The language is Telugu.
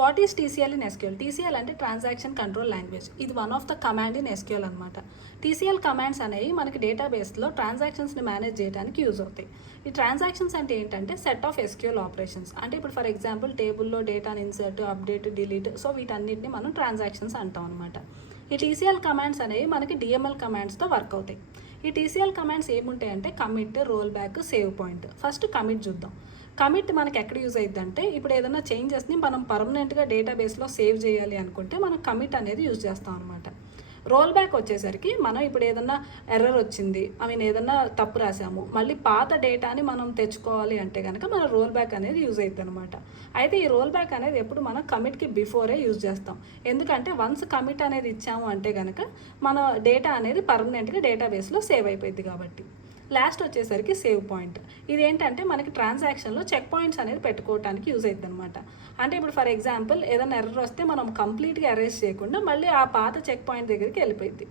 What is TCL in SQL? TCL అంటే ట్రాన్సాక్షన్ కంట్రోల్ లాంగ్వేజ్. ఇది one of the command in SQL అనమాట. టీసీఎల్ కమాండ్స్ అనేవి మనకి డేటాబేస్లో ట్రాన్సాక్షన్స్ని మేనేజ్ చేయడానికి యూజ్ అవుతాయి. ఈ ట్రాన్సాక్షన్స్ అంటే ఏంటంటే సెట్ ఆఫ్ ఎస్క్యూఎల్ ఆపరేషన్స్. అంటే ఇప్పుడు ఫర్ ఎగ్జాంపుల్ టేబుల్లో డేటాని ఇన్సర్ట్, అప్డేట్, డిలీట్, సో వీటన్నిటిని మనం ట్రాన్సాక్షన్స్ అంటాం అనమాట. ఈ టీసీఎల్ కమాండ్స్ అనేవి మనకి డిఎంఎల్ కమాండ్స్తో వర్క్ అవుతాయి. ఈ టీసీఎల్ కమాండ్స్ ఏముంటాయంటే commit, roll back, save point. First commit చూద్దాం. కమిట్ మనకి ఎక్కడ యూజ్ అవుతుందంటే ఇప్పుడు ఏదైనా చేంజెస్ని మనం పర్మనెంట్గా డేటాబేస్లో సేవ్ చేయాలి అనుకుంటే మనం కమిట్ అనేది యూజ్ చేస్తాం అనమాట. రోల్ బ్యాక్ వచ్చేసరికి మనం ఇప్పుడు ఏదన్నా ఎర్రర్ వచ్చింది, ఏదన్నా తప్పు రాసాము, మళ్ళీ పాత డేటాని మనం తెచ్చుకోవాలి అంటే కనుక మన రోల్ బ్యాక్ అనేది యూజ్ అవుతుంది అనమాట. అయితే ఈ రోల్ బ్యాక్ అనేది ఎప్పుడు మనం కమిట్కి బిఫోరే యూజ్ చేస్తాం. ఎందుకంటే వన్స్ కమిట్ అనేది ఇచ్చాము అంటే కనుక మన డేటా అనేది పర్మనెంట్గా డేటాబేస్లో సేవ్ అయిపోయింది కాబట్టి. లాస్ట్ వచ్చేసరికి సేవ్ పాయింట్. ఇదేంటంటే మనకి ట్రాన్సాక్షన్లో చెక్ పాయింట్స్ అనేది పెట్టుకోవడానికి యూజ్ అవుతుంది అనమాట. అంటే ఇప్పుడు ఫర్ ఎగ్జాంపుల్ ఏదైనా ఎర్రర్ వస్తే మనం కంప్లీట్గా అరేంజ్ చేయకుండా మళ్ళీ ఆ పాత చెక్ పాయింట్ దగ్గరికి వెళ్ళిపోయింది.